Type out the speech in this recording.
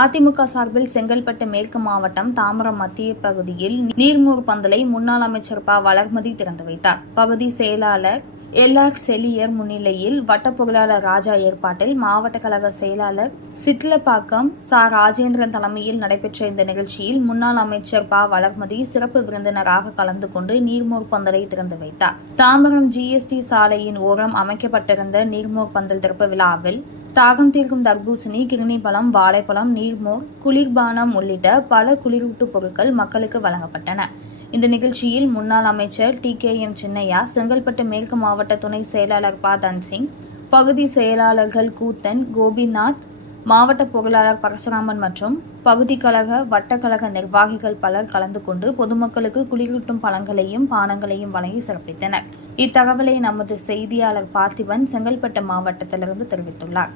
அதிமுக சார்பில் செங்கல்பட்டு மேற்கு மாவட்டம் தாம்பரம் மத்திய பகுதியில் நீர்மூர் பந்தலை முன்னாள் அமைச்சர் ப. வளர்மதி திறந்து வைத்தார். பகுதி செயலாளர் எல். ஆர். செலியர் முன்னிலையில் வட்டப்பொருளாளர் ராஜா ஏற்பாட்டில் மாவட்ட கழக செயலாளர் சிட்லப்பாக்கம் சா. ராஜேந்திரன் தலைமையில் நடைபெற்ற இந்த நிகழ்ச்சியில் முன்னாள் அமைச்சர் ப. வளர்மதி சிறப்பு விருந்தினராக கலந்து கொண்டு நீர்மோர் பந்தலை திறந்து வைத்தார். தாம்பரம் ஜிஎஸ்டி சாலையின் ஓரம் அமைக்கப்பட்டிருந்த நீர்மோர் பந்தல் திறப்பு விழாவில் தாகம் தீர்க்கும் தர்பூசணி கிருணிப்பழம் வாழைப்பழம் நீர்மோர் குளிர்பானம் உள்ளிட்ட பல குளிரூட்டுப் பொருட்கள் மக்களுக்கு வழங்கப்பட்டன. இந்த நிகழ்ச்சியில் முன்னாள் அமைச்சர் T. K. M. Chinnaiah Chengalpattu மேற்கு மாவட்ட துணை செயலாளர் ப. தன்சிங் பகுதி செயலாளர்கள் கூத்தன் கோபிநாத் மாவட்ட பொருளாளர் பரசுராமன் மற்றும் பகுதி கழக வட்டக்கழக நிர்வாகிகள் பலர் கலந்து கொண்டு பொதுமக்களுக்கு குளிரூட்டும் பழங்களையும் பானங்களையும் வழங்கி சிறப்பித்தனர். இத்தகவலை நமது செய்தியாளர் பார்த்திபன் செங்கல்பட்டு மாவட்டத்திலிருந்து தெரிவித்துள்ளார்.